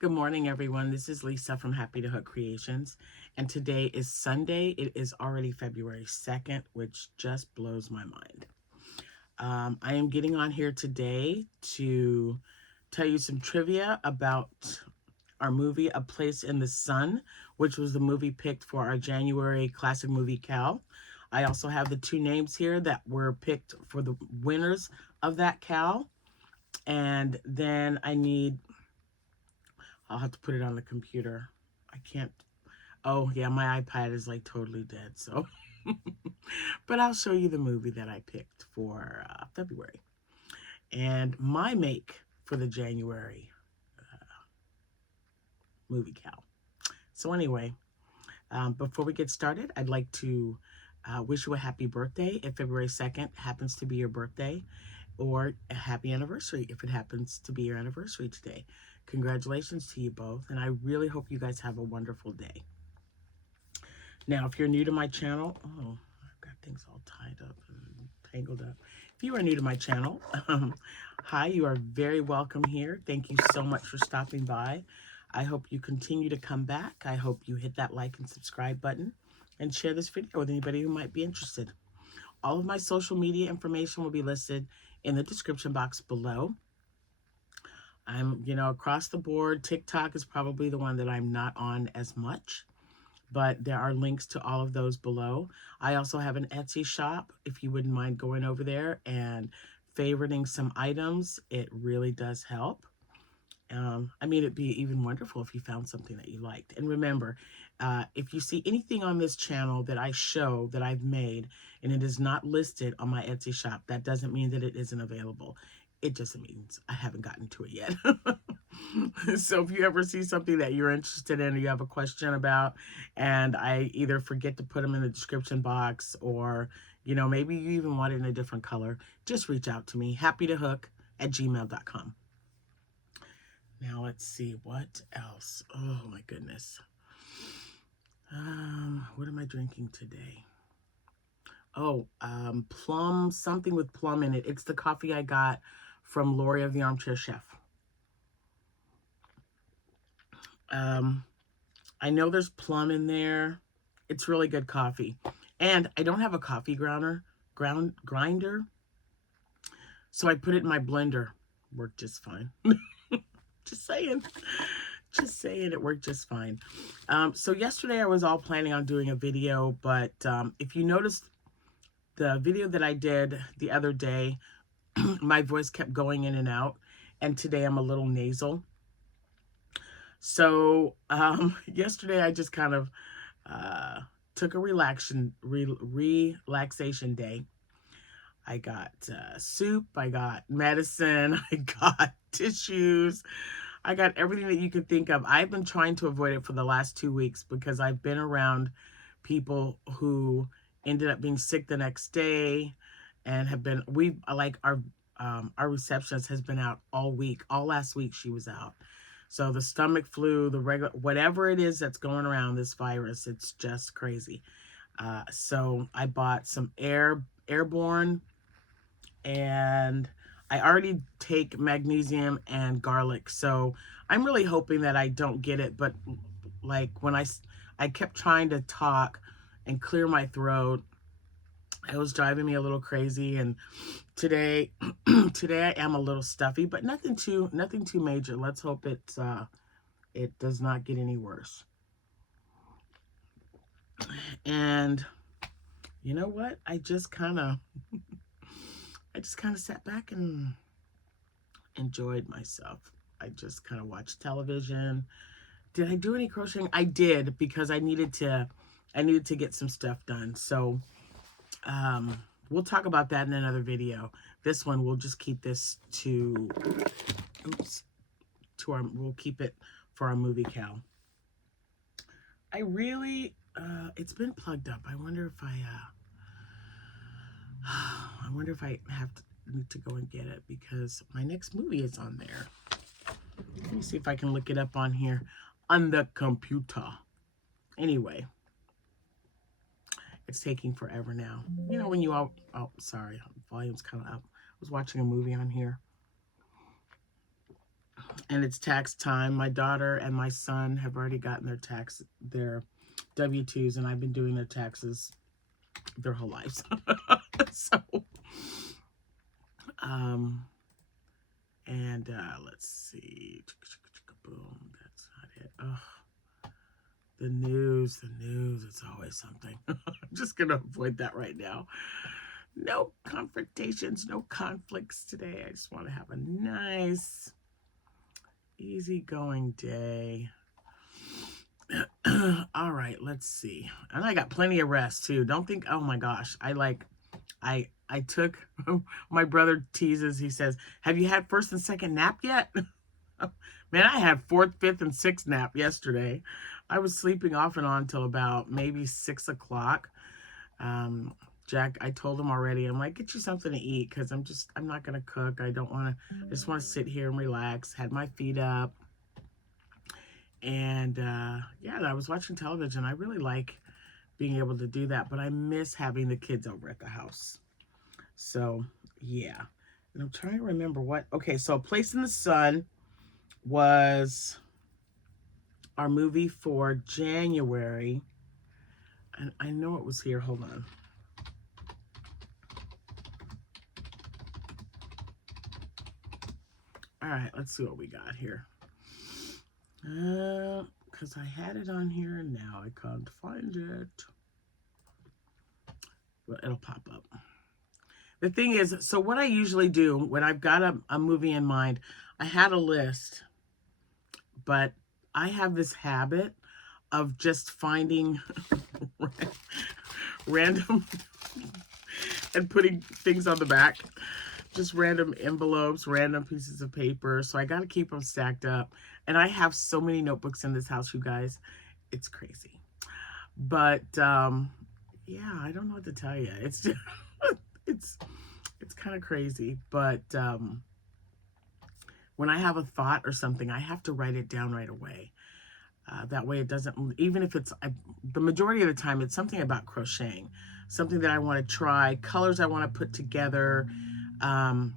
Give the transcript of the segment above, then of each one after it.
Good morning, everyone. This is Lisa from Happytohook Creations, and today is Sunday. It is already February 2nd, which just blows my mind. I am getting on here today to tell you some trivia about our movie, A Place in the Sun, which was the movie picked for our January Classic Movie Cal. I also have the two names here that were picked for the winners of that Cal. And then I'll have to put it on the computer. I can't. Oh, yeah, my iPad is like totally dead. So, but I'll show you the movie that I picked for February. And my make for the January movie cal. So, anyway, before we get started, I'd like to wish you a happy birthday if February 2nd happens to be your birthday, or a happy anniversary if it happens to be your anniversary today. Congratulations to you both, and I really hope you guys have a wonderful day. Now, if you're new to my channel, oh, I've got things all tied up and tangled up. If you are new to my channel, hi, you are very welcome here. Thank you so much for stopping by. I hope you continue to come back. I hope you hit that like and subscribe button and share this video with anybody who might be interested. All of my social media information will be listed in the description box below. I'm, across the board. TikTok is probably the one that I'm not on as much, but there are links to all of those below. I also have an Etsy shop. If you wouldn't mind going over there and favoriting some items, it really does help. It'd be even wonderful if you found something that you liked. And remember, if you see anything on this channel that I show that I've made and it is not listed on my Etsy shop, that doesn't mean that it isn't available. It just means I haven't gotten to it yet. So if you ever see something that you're interested in or you have a question about, and I either forget to put them in the description box, or, maybe you even want it in a different color, just reach out to me, happytohook@gmail.com. Now let's see, what else? Oh my goodness. What am I drinking today? Oh, plum, something with plum in it. It's the coffee I got from Lori of the Armchair Chef. I know there's plum in there. It's really good coffee. And I don't have a coffee grinder, so I put it in my blender. Worked just fine. Just saying. Just saying, it worked just fine. So yesterday I was all planning on doing a video, but if you noticed the video that I did the other day, my voice kept going in and out, and today I'm a little nasal. So yesterday I just kind of took a relaxation day. I got soup, I got medicine, I got tissues, I got everything that you could think of. I've been trying to avoid it for the last 2 weeks because I've been around people who ended up being sick the next day, and our receptionist has been out all week. All last week she was out. So the stomach flu, the regular, whatever it is that's going around, this virus, it's just crazy. So I bought some airborne, and I already take magnesium and garlic. So I'm really hoping that I don't get it. But like when I kept trying to talk and clear my throat, it was driving me a little crazy. And today, today I am a little stuffy, but nothing too major. Let's hope it does not get any worse. And you know what? I just kind of sat back and enjoyed myself. I just kind of watched television. Did I do any crocheting? I did, because I needed to get some stuff done. So we'll talk about that in another video. This one, we'll just keep this we'll keep it for our movie cal. It's been plugged up. I wonder if I need to go and get it, because my next movie is on there. Let me see if I can look it up on here on the computer. Anyway, it's taking forever now. When you all, oh, sorry, volume's kind of up. I was watching a movie on here, and it's tax time. My daughter and my son have already gotten their W-2s, and I've been doing their taxes their whole lives. So, and let's see. Boom, that's not it. Oh, the news, it's always something. I'm just going to avoid that right now. No confrontations, no conflicts today. I just want to have a nice, easygoing day. All right, let's see. And I got plenty of rest too. Don't think, oh my gosh, I took, my brother teases, he says, have you had first and second nap yet? Man, I had fourth, fifth, and sixth nap yesterday. I was sleeping off and on till about maybe 6 o'clock. Jack, I told him already, I'm like, get you something to eat, because I'm not going to cook. I just want to sit here and relax. Had my feet up. And yeah, I was watching television. I really like being able to do that, but I miss having the kids over at the house. So yeah, and I'm trying to remember what. Okay, so Place in the Sun was our movie for January, and I know it was here. Hold on. All right, let's see what we got here. Because I had it on here and now I can't find it. Well, it'll pop up. The thing is, so what I usually do when I've got a movie in mind, I had a list, but I have this habit of just finding random and putting things on the back. Just random envelopes, random pieces of paper. So I got to keep them stacked up. And I have so many notebooks in this house, you guys. It's crazy. But yeah, I don't know what to tell you. It's just, it's kind of crazy. But when I have a thought or something, I have to write it down right away. That way it doesn't, even if it's, the majority of the time, it's something about crocheting. Something that I want to try, colors I want to put together. And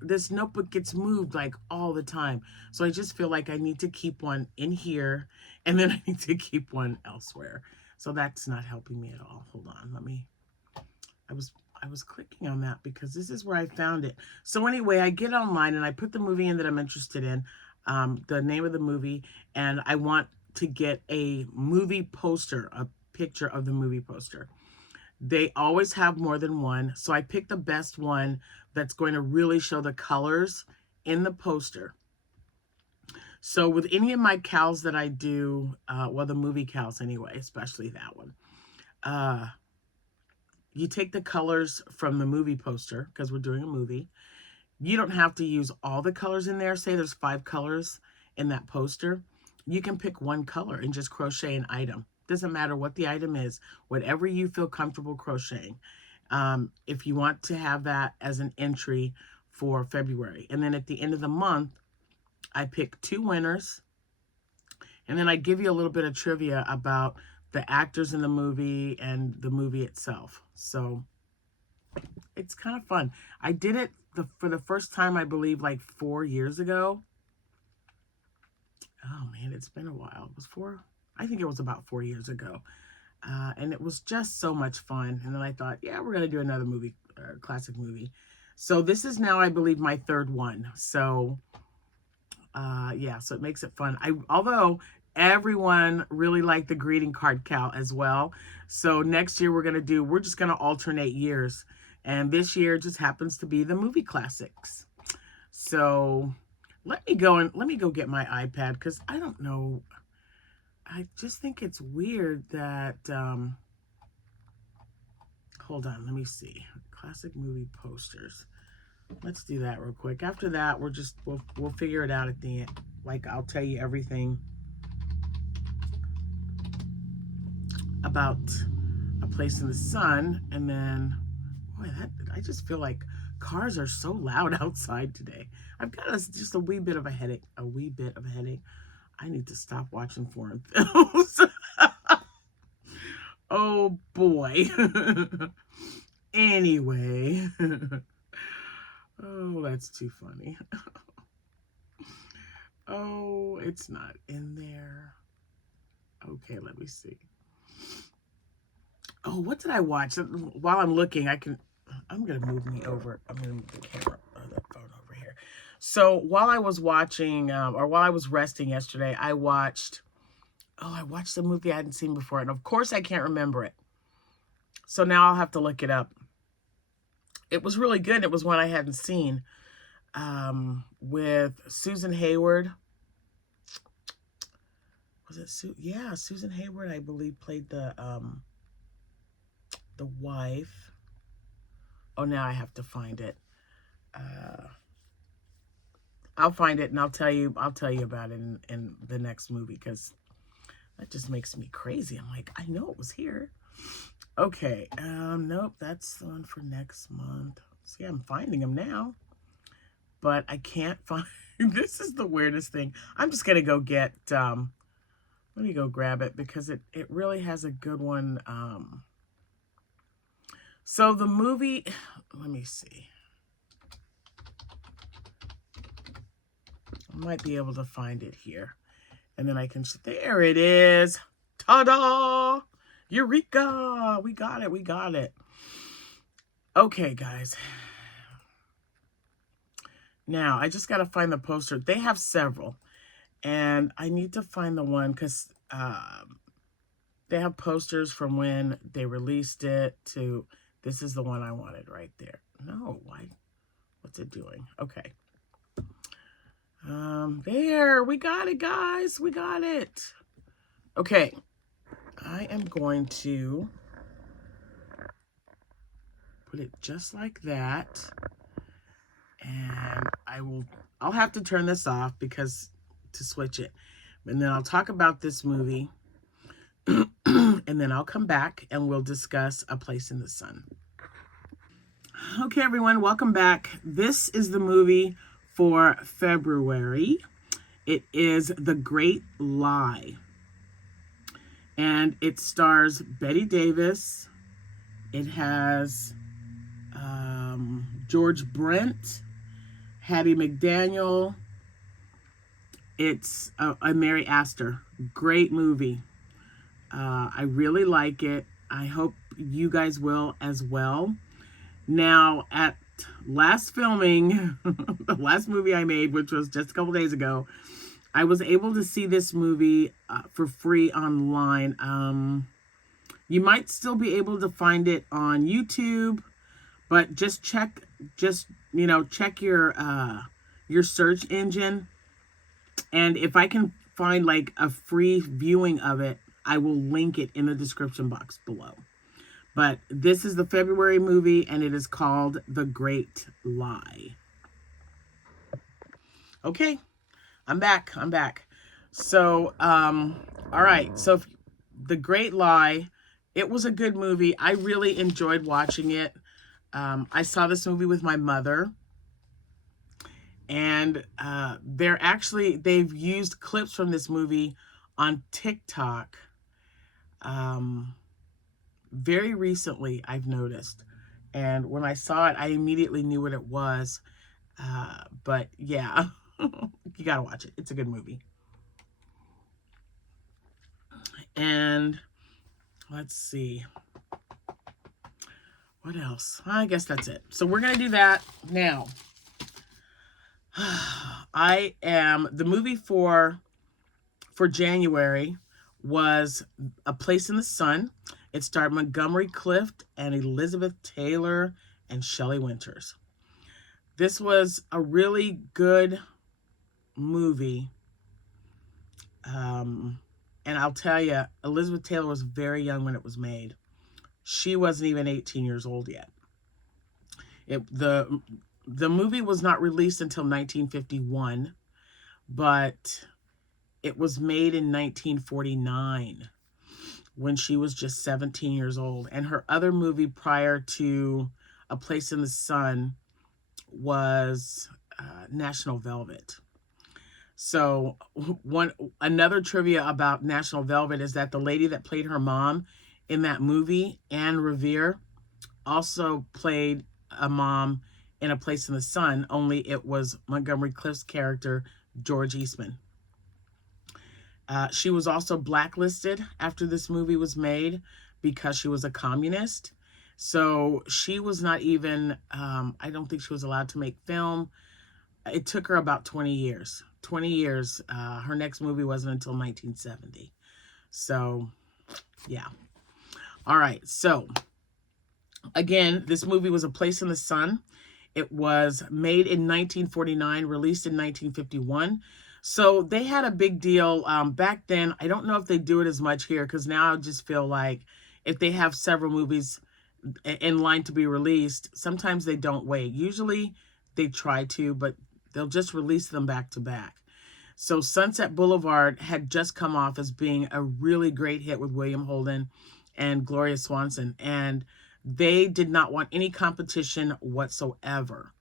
this notebook gets moved like all the time. So I just feel like I need to keep one in here and then I need to keep one elsewhere. So that's not helping me at all. Hold on, I was clicking on that because this is where I found it. So anyway, I get online and I put the movie in that I'm interested in, the name of the movie, and I want to get a movie poster, a picture of the movie poster. They always have more than one, so I picked the best one that's going to really show the colors in the poster. So with any of my cals that I do, well, the movie cals anyway, especially that one, you take the colors from the movie poster, because we're doing a movie. You don't have to use all the colors in there. Say there's 5 colors in that poster. You can pick one color and just crochet an item. Doesn't matter what the item is, whatever you feel comfortable crocheting. If you want to have that as an entry for February. And then at the end of the month, I pick 2 winners. And then I give you a little bit of trivia about the actors in the movie and the movie itself. So it's kind of fun. I did it for the first time, I believe, like 4 years ago. Oh man, it's been a while. It was I think it was about 4 years ago. And it was just so much fun. And then I thought, yeah, we're going to do another movie, classic movie. So this is now, I believe, my 3rd one. So, yeah, so it makes it fun. Although everyone really liked the greeting card cal as well. So next year we're just going to alternate years. And this year just happens to be the movie classics. So let me go get my iPad, because I don't know. I just think it's weird that, hold on, let me see. Classic movie posters. Let's do that real quick. After that, we'll figure it out at the end. Like, I'll tell you everything about A Place in the Sun, and then, boy, I just feel like cars are so loud outside today. I've got just a wee bit of a headache. I need to stop watching foreign films. Oh boy. Anyway. Oh, that's too funny. it's not in there. Okay, let me see. Oh, what did I watch? While I'm looking, I'm going to move me over. I'm going to move the camera, the phone over here. So while I was watching, or while I was resting yesterday, I watched a movie I hadn't seen before. And of course I can't remember it. So now I'll have to look it up. It was really good. It was one I hadn't seen, with Susan Hayward. Was it yeah, Susan Hayward, I believe, played the wife. Oh, now I have to find it. I'll find it and I'll tell you about it in the next movie, because that just makes me crazy. I'm like, I know it was here. Okay, nope, that's the one for next month. See, I'm finding them now, but I can't find. This is the weirdest thing. I'm just gonna go get. Let me go grab it, because it really has a good one. So the movie, let me see. I might be able to find it here. And then I can, there it is. Ta-da! Eureka! We got it, we got it. Okay, guys. Now, I just got to find the poster. They have several. And I need to find the one, because they have posters from when they released it to, this is the one I wanted right there. No, why? What's it doing? Okay. There, we got it, guys. We got it. Okay. I am going to put it just like that. And I'll have to turn this off because to switch it. And then I'll talk about this movie. And then I'll come back and we'll discuss A Place in the Sun. Okay, everyone, welcome back. This is the movie for February. It is The Great Lie. And it stars Bette Davis. It has George Brent, Hattie McDaniel. It's Mary Astor. Great movie. I really like it. I hope you guys will as well. Now, at last filming, the last movie I made, which was just a couple days ago, I was able to see this movie for free online. You might still be able to find it on YouTube, but just check your search engine. And if I can find like a free viewing of it, I will link it in the description box below. But this is the February movie, and it is called The Great Lie. Okay, I'm back. So, all right. So, The Great Lie, it was a good movie. I really enjoyed watching it. I saw this movie with my mother. And they've used clips from this movie on TikTok very recently, I've noticed. And when I saw it, I immediately knew what it was. But yeah, you gotta watch it. It's a good movie. And let's see. What else? I guess that's it. So we're gonna do that now. The movie for January was A Place in the Sun. It starred Montgomery Clift and Elizabeth Taylor and Shelley Winters. This was a really good movie. And I'll tell you, Elizabeth Taylor was very young when it was made. She wasn't even 18 years old yet. The movie was not released until 1951, but it was made in 1949 when she was just 17 years old. And her other movie prior to A Place in the Sun was National Velvet. So another trivia about National Velvet is that the lady that played her mom in that movie, Anne Revere, also played a mom in A Place in the Sun, only it was Montgomery Clift's character, George Eastman. She was also blacklisted after this movie was made because she was a communist. So she was not even, I don't think she was allowed to make film. It took her about 20 years. 20 years. Her next movie wasn't until 1970. So, yeah. All right. So, again, this movie was A Place in the Sun. It was made in 1949, released in 1951. So they had a big deal back then. I don't know if they do it as much here because now I just feel like if they have several movies in line to be released, sometimes they don't wait. Usually they try to, but they'll just release them back to back. So Sunset Boulevard had just come off as being a really great hit with William Holden and Gloria Swanson. And they did not want any competition whatsoever.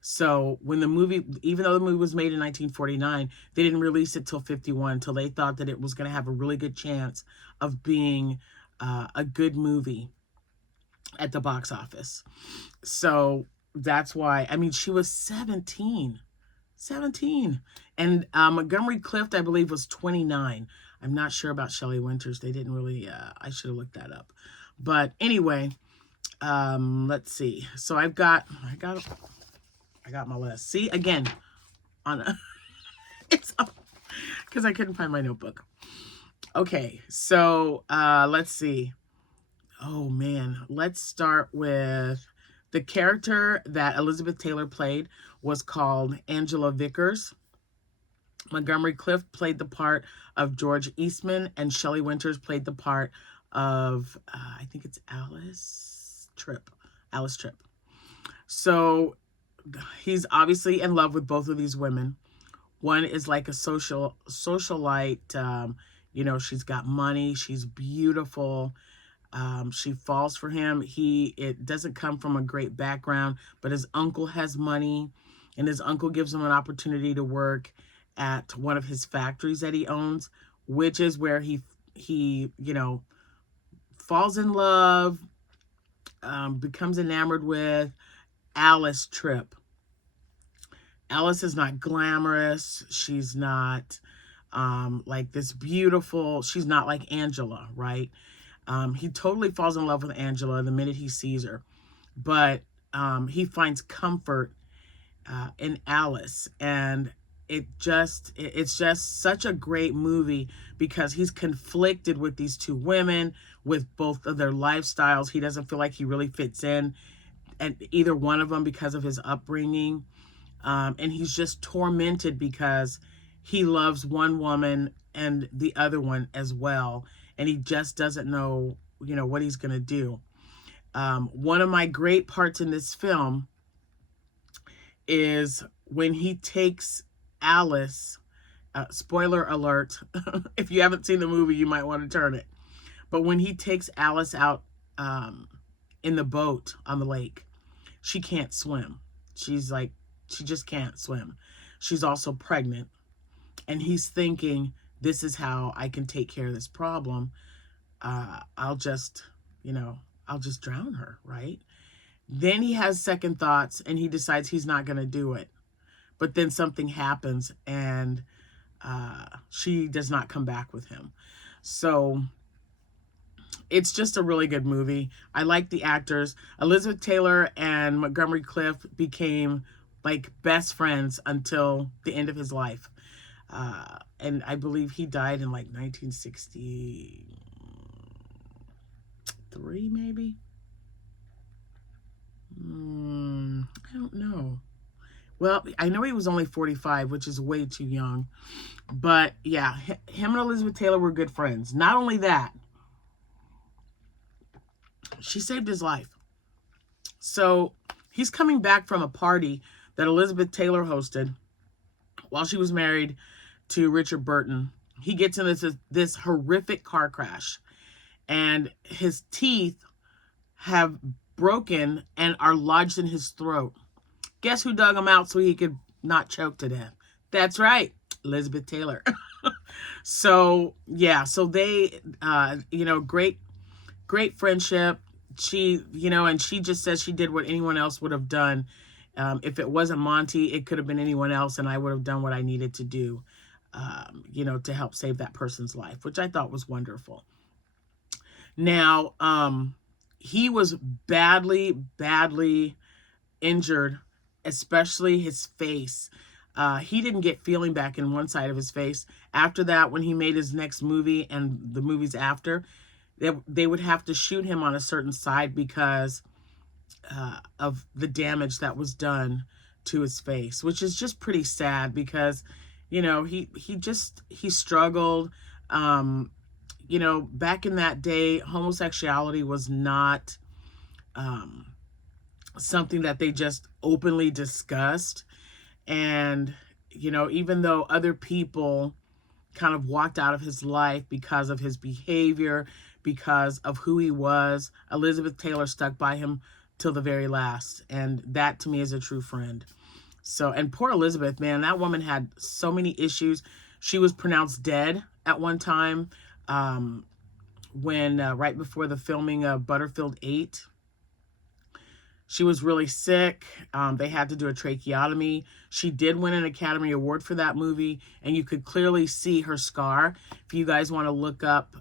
So when the movie, even though the movie was made in 1949, they didn't release it till 51, until they thought that it was going to have a really good chance of being a good movie at the box office. So that's why, I mean, she was 17. And Montgomery Clift, I believe, was 29. I'm not sure about Shelley Winters. They didn't really, I should have looked that up. But anyway, let's see. So I got my list. See, again, on it's because I couldn't find my notebook. Okay, so let's see. Oh man, let's start with the character that Elizabeth Taylor played was called Angela Vickers. Montgomery Clift played the part of George Eastman, and Shelley Winters played the part of I think it's Alice Tripp. So he's obviously in love with both of these women. One is like a socialite. You know, she's got money. She's beautiful. She falls for him. It doesn't come from a great background, but his uncle has money, and his uncle gives him an opportunity to work at one of his factories that he owns, which is where he you know, falls in love, becomes enamored with Alice Tripp. Alice is not glamorous. She's not like this beautiful. She's not like Angela, right? He totally falls in love with Angela the minute he sees her. But he finds comfort in Alice. And it's just such a great movie because he's conflicted with these two women, with both of their lifestyles. He doesn't feel like he really fits in at either one of them because of his upbringing. And he's just tormented because he loves one woman and the other one as well. And he just doesn't know, you know, what he's going to do. One of my great parts in this film is when he takes Alice, spoiler alert, if you haven't seen the movie, you might want to turn it. But when he takes Alice out in the boat on the lake, she can't swim. She just can't swim. She's also pregnant. And he's thinking, this is how I can take care of this problem. I'll just drown her, right? Then he has second thoughts and he decides he's not going to do it. But then something happens and she does not come back with him. So it's just a really good movie. I like the actors. Elizabeth Taylor and Montgomery Clift became like best friends until the end of his life. And I believe he died in like 1963, maybe? I don't know. Well, I know he was only 45, which is way too young. But yeah, him and Elizabeth Taylor were good friends. Not only that, she saved his life. So he's coming back from a party that Elizabeth Taylor hosted while she was married to Richard Burton. He gets in this horrific car crash, and his teeth have broken and are lodged in his throat. Guess who dug them out so he could not choke to death? That's right, Elizabeth Taylor. So yeah, so they, you know, great friendship. She, you know, and she just says she did what anyone else would have done. If it wasn't Monty, it could have been anyone else, and I would have done what I needed to do. you know, to help save that person's life, which I thought was wonderful. Now, he was badly injured, especially his face. He didn't get feeling back in one side of his face. After that, when he made his next movie and the movies after, they would have to shoot him on a certain side because of the damage that was done to his face, which is just pretty sad because, you know, he struggled. You know, back in that day, homosexuality was not something that they just openly discussed. And, you know, even though other people kind of walked out of his life because of his behavior, because of who he was, Elizabeth Taylor stuck by him till the very last. And that to me is a true friend. So, and poor Elizabeth, man, that woman had so many issues. She was pronounced dead at one time when right before the filming of Butterfield 8. She was really sick. They had to do a tracheotomy. She did win an Academy Award for that movie, and you could clearly see her scar. If you guys want to look up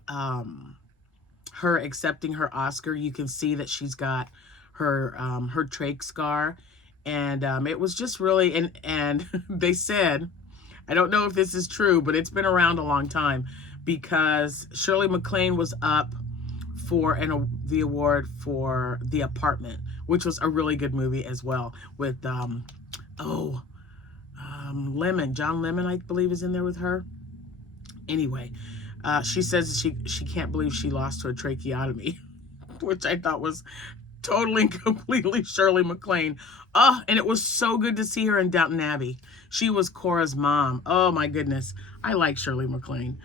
her accepting her Oscar, you can see that she's got her trach scar. And it was just really, and they said, I don't know if this is true, but it's been around a long time, because Shirley MacLaine was up for the award for The Apartment, which was a really good movie as well, with John Lemon, I believe, is in there with her. Anyway, she says she can't believe she lost to a tracheotomy, which I thought was totally and completely Shirley MacLaine. Oh, and it was so good to see her in Downton Abbey. She was Cora's mom. Oh my goodness, I like Shirley MacLaine.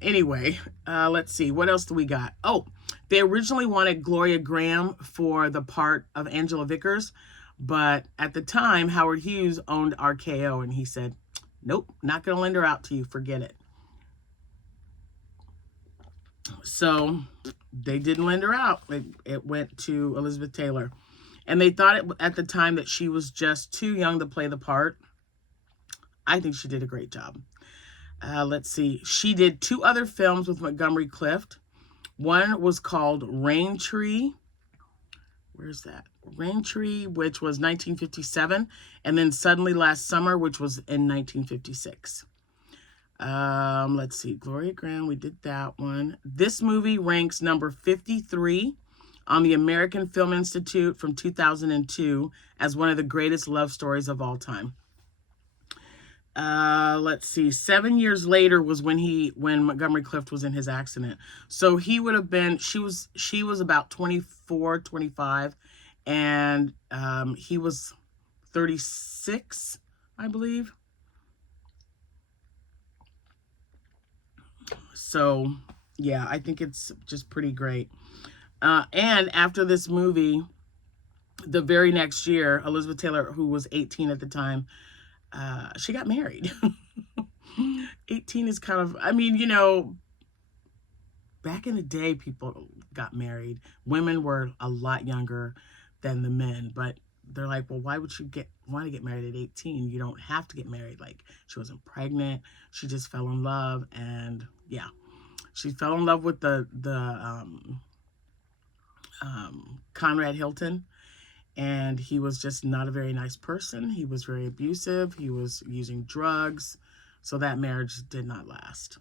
Anyway, let's see, what else do we got? Oh, they originally wanted Gloria Graham for the part of Angela Vickers, but at the time, Howard Hughes owned RKO, and he said, nope, not going to lend her out to you, forget it. So they didn't lend her out. It went to Elizabeth Taylor. And they thought at the time that she was just too young to play the part. I think she did a great job. Let's see. She did 2 other films with Montgomery Clift. One was called Rain Tree. Where's that? Rain Tree, which was 1957. And then Suddenly Last Summer, which was in 1956. Let's see. Gloria Graham, we did that one. This movie ranks number 53 on the American Film Institute from 2002 as one of the greatest love stories of all time. Let's see, 7 years later was when Montgomery Clift was in his accident. So he would have been, she was about 24, 25, and he was 36, I believe. So yeah, I think it's just pretty great. And after this movie, the very next year, Elizabeth Taylor, who was 18 at the time, she got married. 18 is kind of, I mean, you know, back in the day, people got married. Women were a lot younger than the men, but they're like, well, why would you want to get married at 18? You don't have to get married. Like, she wasn't pregnant. She just fell in love, and yeah, she fell in love with the Conrad Hilton. And he was just not a very nice person. He was very abusive. He was using drugs. So that marriage did not last.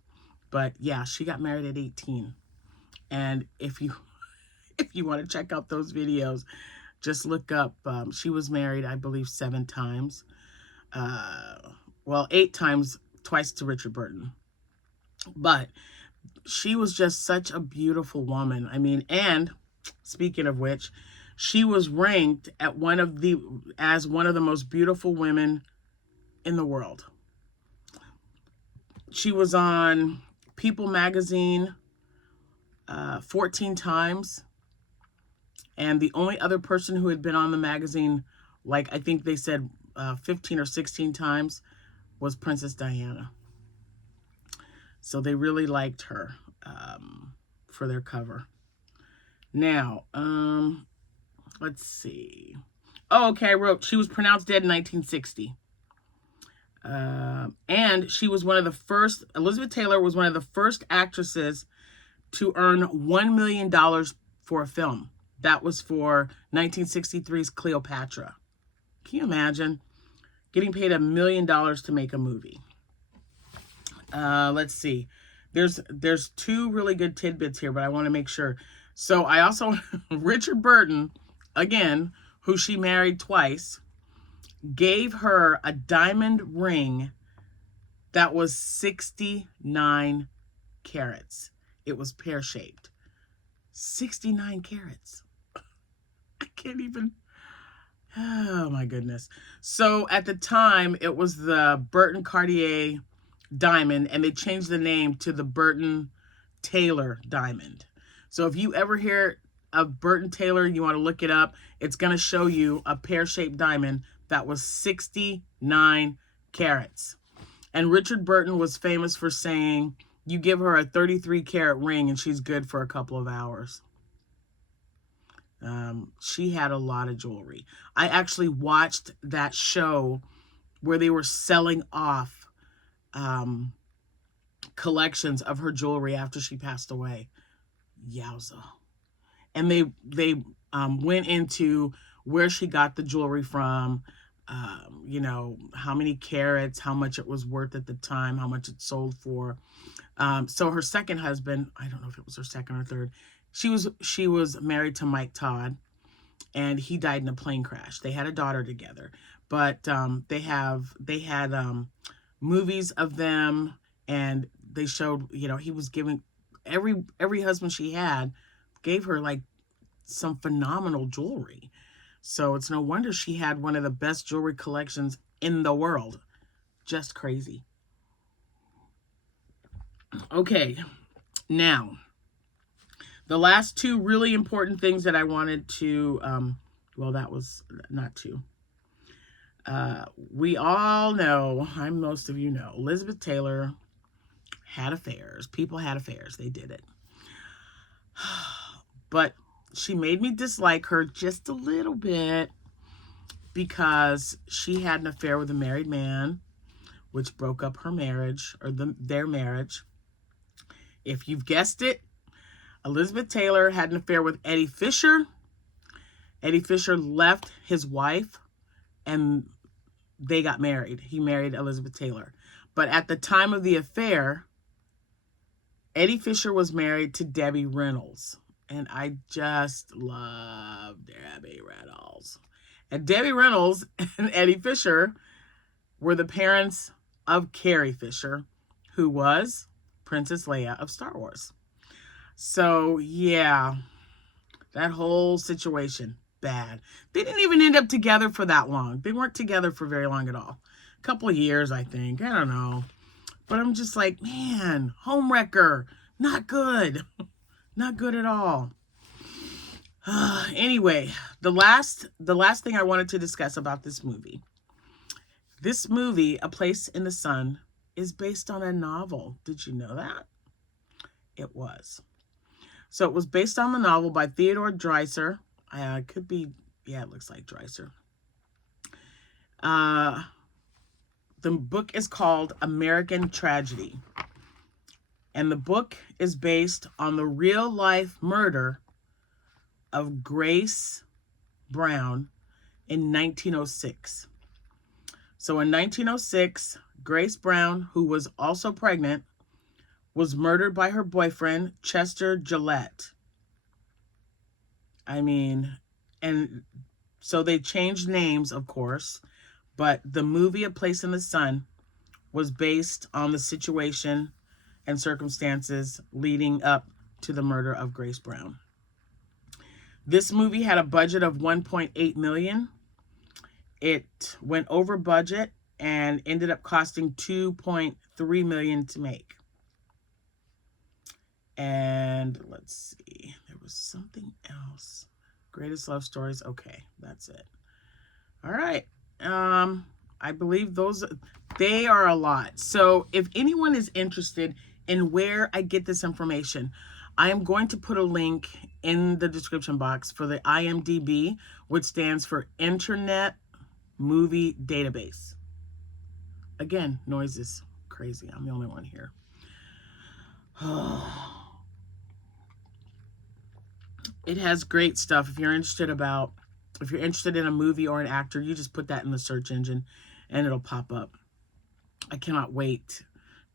But yeah, she got married at 18. And if you want to check out those videos, just look up, she was married, I believe, 7 times. Well, 8 times, twice to Richard Burton. But she was just such a beautiful woman. I mean, and speaking of which, she was ranked at as one of the most beautiful women in the world. She was on People magazine 14 times. And the only other person who had been on the magazine, like I think they said 15 or 16 times, was Princess Diana. So they really liked her for their cover. Now, let's see. Oh, okay, I wrote she was pronounced dead in 1960. And she was one of the first, Elizabeth Taylor was one of the first actresses to earn $1 million for a film. That was for 1963's Cleopatra. Can you imagine getting paid $1 million to make a movie? Let's see. There's two really good tidbits here, but I want to make sure. So I also, Richard Burton, again, who she married twice, gave her a diamond ring that was 69 carats. It was pear-shaped. 69 carats. I can't even... Oh, my goodness. So at the time, it was the Burton Cartier diamond, and they changed the name to the Burton Taylor diamond. So if you ever hear of Burton Taylor, you want to look it up, it's going to show you a pear-shaped diamond that was 69 carats. And Richard Burton was famous for saying, you give her a 33-carat ring and she's good for a couple of hours. She had a lot of jewelry. I actually watched that show where they were selling off collections of her jewelry after she passed away. Yowza. And they went into where she got the jewelry from, you know, how many carats, how much it was worth at the time, how much it sold for. So her second husband, I don't know if it was her second or third, she was married to Mike Todd, and he died in a plane crash. They had a daughter together, but they had movies of them, and they showed, you know, he was giving every husband she had gave her like some phenomenal jewelry. So it's no wonder she had one of the best jewelry collections in the world. Just crazy. Okay, now the last two really important things that I wanted to, well, that was not two. We all know, most of you know, Elizabeth Taylor had affairs. People had affairs. They did it. But she made me dislike her just a little bit because she had an affair with a married man, which broke up her marriage, or their marriage. If you've guessed it, Elizabeth Taylor had an affair with Eddie Fisher. Eddie Fisher left his wife and they got married. He married Elizabeth Taylor. But at the time of the affair, Eddie Fisher was married to Debbie Reynolds. And I just love Debbie Reynolds. And Debbie Reynolds and Eddie Fisher were the parents of Carrie Fisher, who was Princess Leia of Star Wars. So, yeah, that whole situation, bad. They didn't even end up together for that long. They weren't together for very long at all. A couple of years, I think. I don't know. But I'm just like, man, homewrecker, not good. Not good at all. Anyway, the last thing I wanted to discuss about this movie. This movie, A Place in the Sun, is based on a novel. Did you know that? It was. So it was based on the novel by Theodore Dreiser. Could be, yeah, it looks like Dreiser. The book is called American Tragedy. And the book is based on the real-life murder of Grace Brown in 1906. So in 1906, Grace Brown, who was also pregnant, was murdered by her boyfriend, Chester Gillette. I mean, and so they changed names, of course, but the movie A Place in the Sun was based on the situation and circumstances leading up to the murder of Grace Brown. This movie had a budget of $1.8 million. It went over budget and ended up costing $2.3 million to make. And let's see, there was something else. Greatest love stories. Okay, that's it. All right. I believe they are a lot. So if anyone is interested in where I get this information, I am going to put a link in the description box for the IMDb, which stands for Internet Movie Database. Again, noise is crazy. I'm the only one here. It has great stuff. If you're interested in a movie or an actor, you just put that in the search engine and it'll pop up. I cannot wait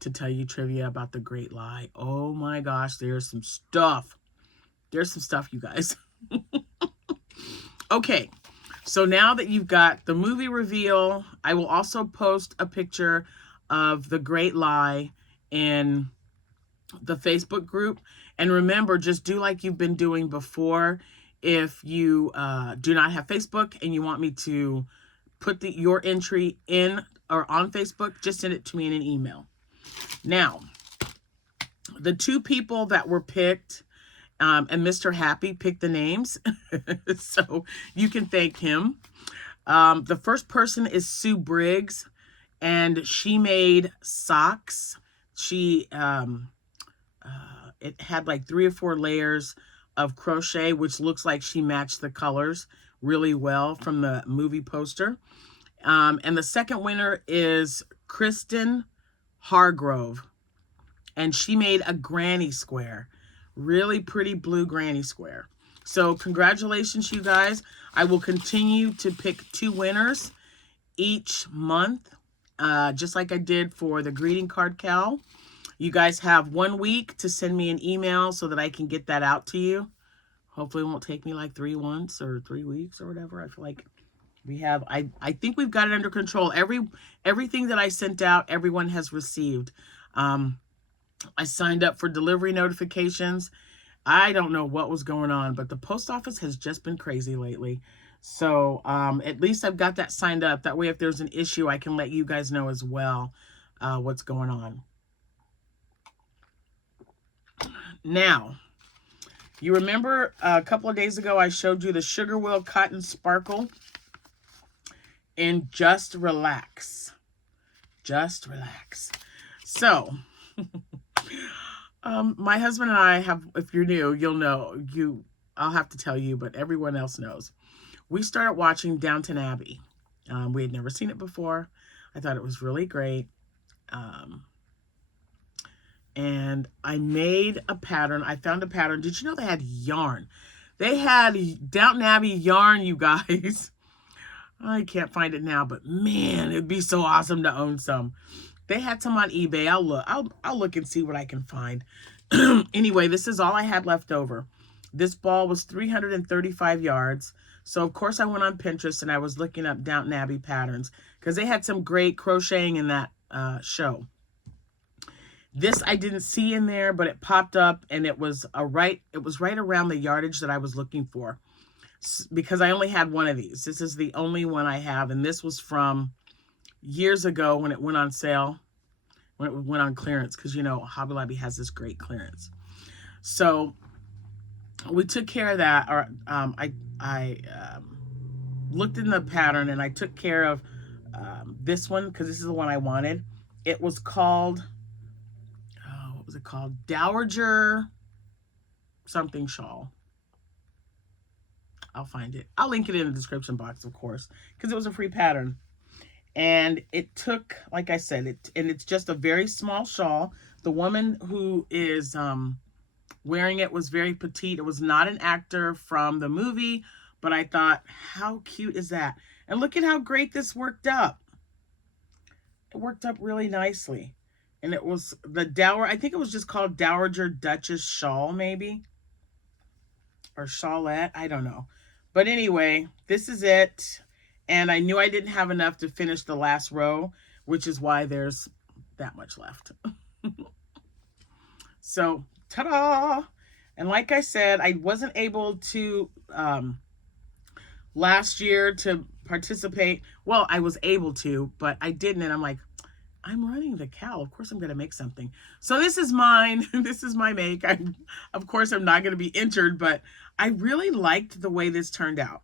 to tell you trivia about The Great Lie. Oh my gosh, there's some stuff. There's some stuff, you guys. Okay, so now that you've got the movie reveal, I will also post a picture of The Great Lie in the Facebook group. And remember, just do like you've been doing before. If you do not have Facebook and you want me to put your entry in or on Facebook, just send it to me in an email. Now, the two people that were picked, and Mr. Happy picked the names, so you can thank him. The first person is Sue Briggs, and she made socks. She it had like 3 or 4 layers of crochet, which looks like she matched the colors really well from the movie poster. And the second winner is Kristen Hargrove, and she made a granny square. Really pretty blue granny square. So congratulations, you guys. I will continue to pick 2 winners each month, just like I did for the greeting card cow. You guys have 1 week to send me an email so that I can get that out to you. Hopefully it won't take me like 3 months or 3 weeks or whatever. I feel like we have, I think we've got it under control. Everything that I sent out, everyone has received. I signed up for delivery notifications. I don't know what was going on, but the post office has just been crazy lately. So at least I've got that signed up. That way, if there's an issue, I can let you guys know as well what's going on. Now, you remember a couple of days ago, I showed you the Sugar Will Cotton Sparkle in Just Relax. Just Relax. So, my husband and I have, if you're new, you'll know, I'll have to tell you, but everyone else knows. We started watching Downton Abbey. We had never seen it before. I thought it was really great. And I made a pattern. I found a pattern. Did you know they had yarn? They had Downton Abbey yarn, you guys. I can't find it now, but man, it'd be so awesome to own some. They had some on eBay. I'll look and see what I can find. Anyway, this is all I had left over. This ball was 335 yards. So of course I went on Pinterest and I was looking up Downton Abbey patterns because they had some great crocheting in that show. This I didn't see in there, but it popped up and it was right around the yardage that I was looking for, because I only had one of these. This is the only one I have, and this was from years ago when it went on sale, when it went on clearance, because you know Hobby Lobby has this great clearance. So we took care of that. Or I looked in the pattern and I took care of this one because this is the one I wanted. It was called, what was it called? Dowager something shawl. I'll find it. I'll link it in the description box, of course, because it was a free pattern. And it took, like I said, it's just a very small shawl. The woman who is wearing it was very petite. It was not an actor from the movie, but I thought, how cute is that? And look at how great this worked up. It worked up really nicely. And it was the Dower, I think it was just called Dowager Duchess Shawl, maybe. Or shawlette, I don't know. But anyway, this is it. And I knew I didn't have enough to finish the last row, which is why there's that much left. So, ta-da! And like I said, I wasn't able to, last year to participate. Well, I was able to, but I didn't. And I'm like, I'm running the cow. Of course I'm going to make something. So this is mine. This is my make. Of course, I'm not going to be entered, but I really liked the way this turned out.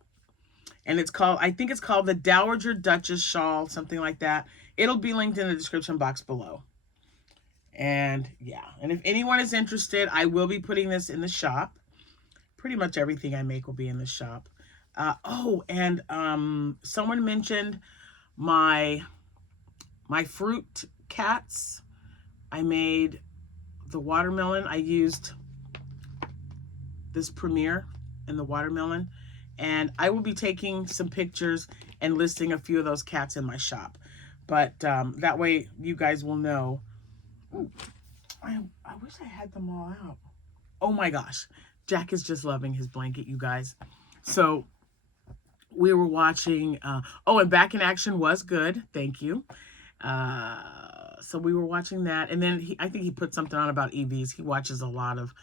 And it's called, I think it's called the Dowager Duchess Shawl, something like that. It'll be linked in the description box below. And yeah, and if anyone is interested, I will be putting this in the shop. Pretty much everything I make will be in the shop. Oh, and someone mentioned my my fruit cats. I made the watermelon. I used this Premier and the watermelon. And I will be taking some pictures and listing a few of those cats in my shop. But that way you guys will know. Ooh, I wish I had them all out. Oh my gosh. Jack is just loving his blanket, you guys. So we were watching, oh, and Back in Action was good. Thank you. So we were watching that. And then I think he put something on about EVs. He watches a lot of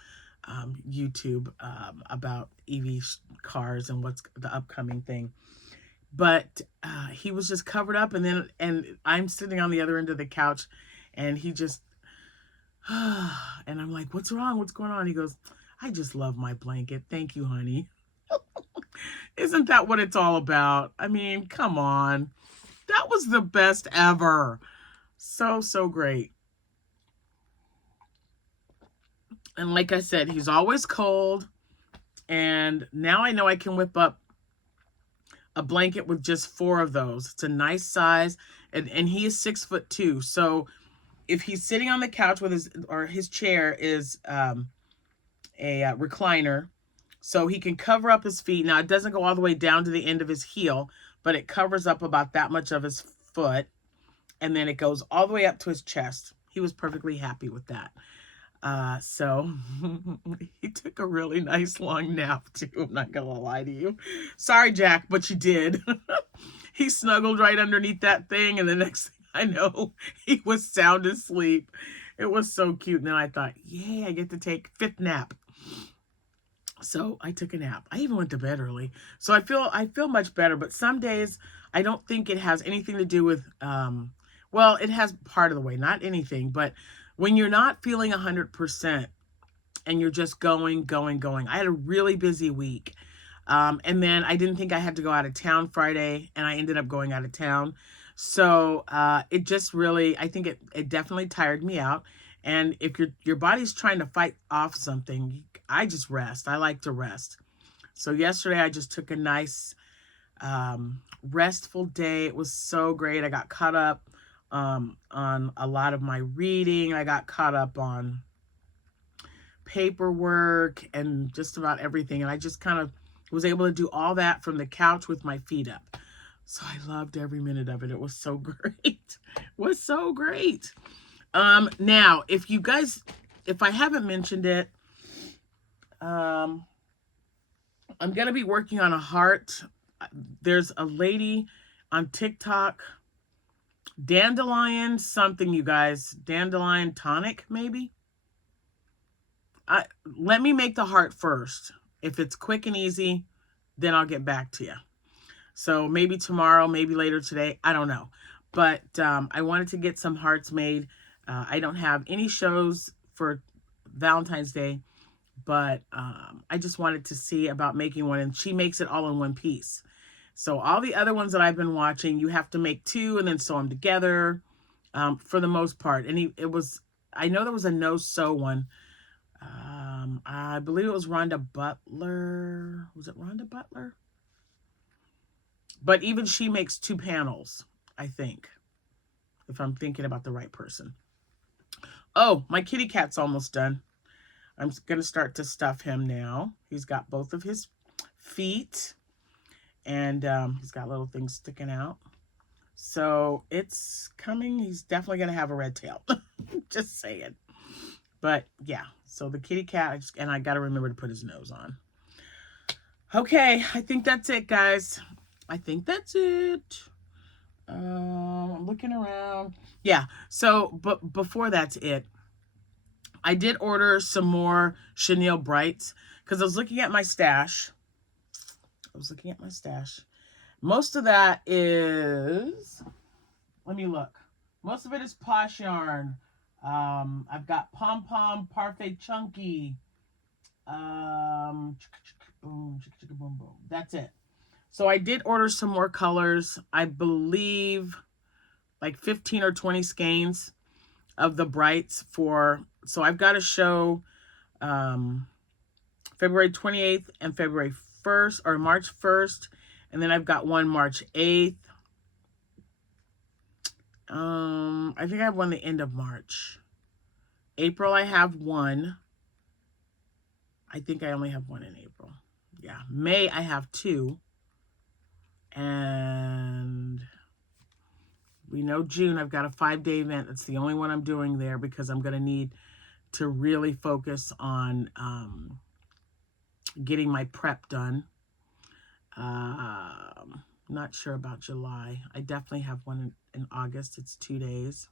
YouTube about EV cars and what's the upcoming thing. But he was just covered up, and I'm sitting on the other end of the couch, and he just, and I'm like, what's wrong? What's going on? He goes, I just love my blanket. Thank you, honey. Isn't that what it's all about? I mean, come on. That was the best ever. So, so great. And like I said, he's always cold. And now I know I can whip up a blanket with just 4 of those. It's a nice size. And he is 6'2". So if he's sitting on the couch with his chair is a recliner, so he can cover up his feet. Now it doesn't go all the way down to the end of his heel, but it covers up about that much of his foot. And then it goes all the way up to his chest. He was perfectly happy with that. So he took a really nice long nap too. I'm not gonna lie to you. Sorry, Jack, but you did. He snuggled right underneath that thing, and the next thing I know, he was sound asleep. It was so cute. And then I thought, yay, I get to take 5th nap. So I took a nap. I even went to bed early. So I feel much better, but some days I don't think it has anything to do with well, it has part of the way, not anything, but when you're not feeling 100% and you're just going. I had a really busy week. And then I didn't think I had to go out of town Friday, and I ended up going out of town. So it just really, I think it definitely tired me out. And if your body's trying to fight off something, I just rest. I like to rest. So yesterday I just took a nice restful day. It was so great. I got caught up on a lot of my reading. I got caught up on paperwork and just about everything. And I just kind of was able to do all that from the couch with my feet up. So I loved every minute of it. It was so great. It was so great. Now, if I haven't mentioned it, I'm going to be working on a heart. There's a lady on TikTok, Dandelion something, you guys. Dandelion tonic, maybe? Let me make the heart first. If it's quick and easy, then I'll get back to you. So maybe tomorrow, maybe later today. I don't know. But I wanted to get some hearts made. I don't have any shows for Valentine's Day, but I just wanted to see about making one. And she makes it all in one piece. So all the other ones that I've been watching, you have to make 2 and then sew them together for the most part. And I know there was a no-sew one. I believe it was Rhonda Butler. Was it Rhonda Butler? But even she makes 2 panels, I think, if I'm thinking about the right person. Oh, my kitty cat's almost done. I'm going to start to stuff him now. He's got both of his feet, and he's got little things sticking out. So it's coming. He's definitely going to have a red tail. Just saying. But yeah, so the kitty cat, and I got to remember to put his nose on. Okay, I think that's it, guys. I think that's it. I'm looking around. Yeah, so, but before that's it, I did order some more chenille brights because I was looking at my stash. Most of that is, let me look. Most of it is Posh Yarn. I've got Pom Pom Parfait Chunky. Boom, boom. That's it. So I did order some more colors. I believe like 15 or 20 skeins of the brights for, so I've got a show February 28th and February 1st or March 1st. And then I've got one March 8th. I think I have one the end of March. April, I have one. I think I only have one in April. Yeah. May, I have two. And we know June, I've got a 5-day event. That's the only one I'm doing there because I'm going to need to really focus on getting my prep done. Not sure about July. I definitely have one in August. It's 2 days.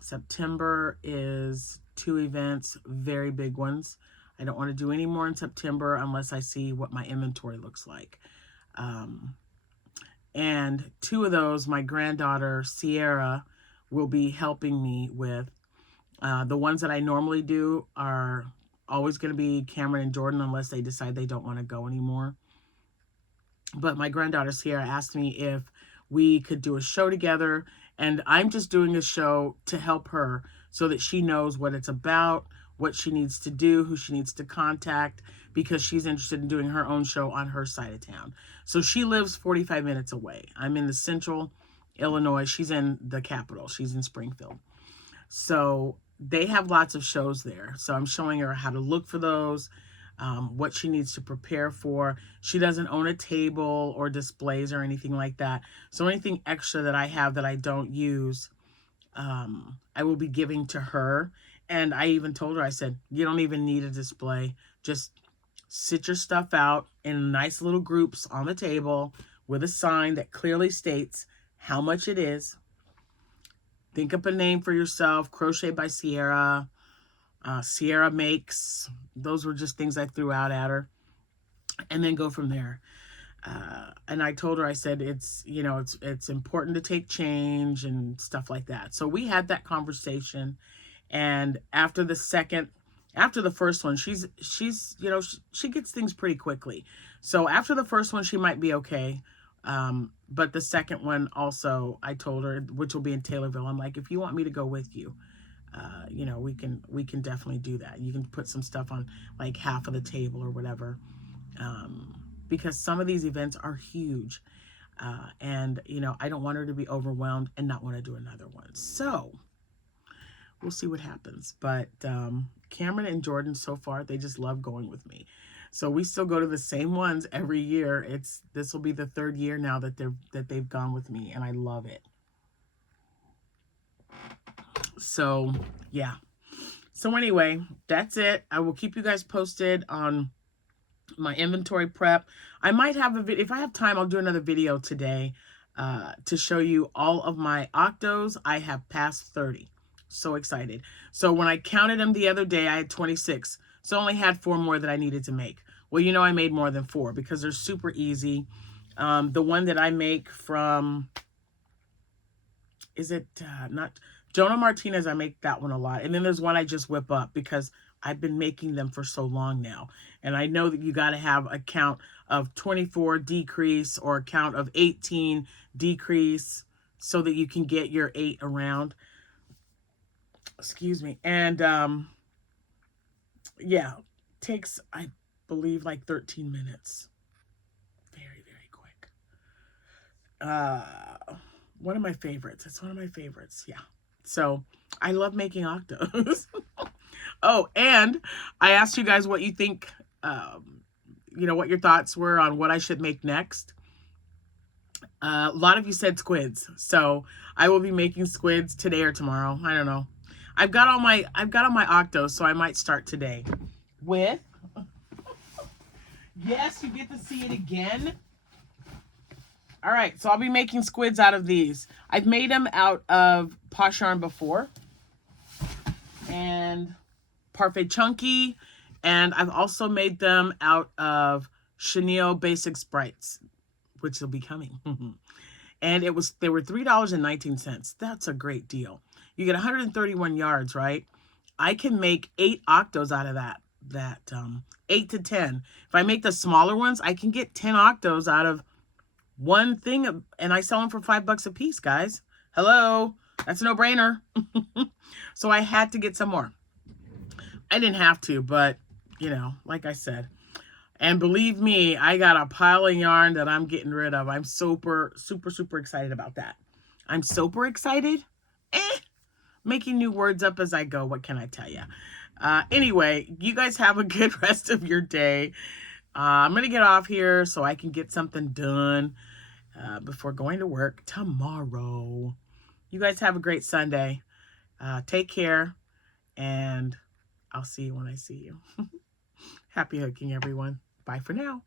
September is 2 events, very big ones. I don't want to do any more in September unless I see what my inventory looks like. And 2 of those, my granddaughter, Sierra, will be helping me with. The ones that I normally do are always going to be Cameron and Jordan unless they decide they don't want to go anymore. But my granddaughter Sierra asked me if we could do a show together, and I'm just doing a show to help her so that she knows what it's about, what she needs to do, who she needs to contact, because she's interested in doing her own show on her side of town. So she lives 45 minutes away. I'm in the central Illinois. She's in the capital. She's in Springfield. So they have lots of shows there. So I'm showing her how to look for those, what she needs to prepare for. She doesn't own a table or displays or anything like that. So anything extra that I have that I don't use, I will be giving to her. And I even told her, I said, you don't even need a display. Just sit your stuff out in nice little groups on the table with a sign that clearly states how much it is. Think up a name for yourself. Crochet by Sierra. Sierra Makes. Those were just things I threw out at her. And then go from there. And I told her, I said, it's important to take change and stuff like that. So we had that conversation. And after the first one, she gets things pretty quickly. So after the first one, she might be okay. But the second one also, I told her, which will be in Taylorville, I'm like, if you want me to go with you, we can definitely do that. You can put some stuff on like half of the table or whatever. Because some of these events are huge. And I don't want her to be overwhelmed and not want to do another one. So we'll see what happens. But Cameron and Jordan, so far, they just love going with me. So we still go to the same ones every year. This will be the 3rd year now that they've gone with me, and I love it. So yeah. So anyway, that's it. I will keep you guys posted on my inventory prep. I might have a video, if I have time, I'll do another video today to show you all of my octos. I have passed 30. So excited. So when I counted them the other day, I had 26. So I only had 4 more that I needed to make. Well, I made more than 4 because they're super easy. The one that I make from, is it not Jonah Martinez? I make that one a lot. And then there's one I just whip up because I've been making them for so long now. And I know that you got to have a count of 24 decrease or a count of 18 decrease so that you can get your 8 around. Excuse me. And yeah, takes, I believe, like 13 minutes. Very, very quick. One of my favorites. It's one of my favorites. Yeah. So I love making octos. Oh, and I asked you guys what you think, what your thoughts were on what I should make next. A lot of you said squids. So I will be making squids today or tomorrow. I don't know. I've got all my octos, so I might start today with, yes, you get to see it again. All right, so I'll be making squids out of these. I've made them out of Posh Yarn before, and Parfait Chunky, and I've also made them out of Chenille Basic Sprites, which will be coming. And they were $3.19. That's a great deal. You get 131 yards, right? I can make 8 octos out of that 8 to 10. If I make the smaller ones, I can get 10 octos out of one thing, and I sell them for $5 a piece, guys. Hello, that's a no-brainer. So I had to get some more. I didn't have to, but like I said. And believe me, I got a pile of yarn that I'm getting rid of. I'm super, super, super excited about that. I'm super excited. Making new words up as I go. What can I tell you? Anyway, you guys have a good rest of your day. I'm going to get off here so I can get something done before going to work tomorrow. You guys have a great Sunday. Take care, and I'll see you when I see you. Happy hooking, everyone. Bye for now.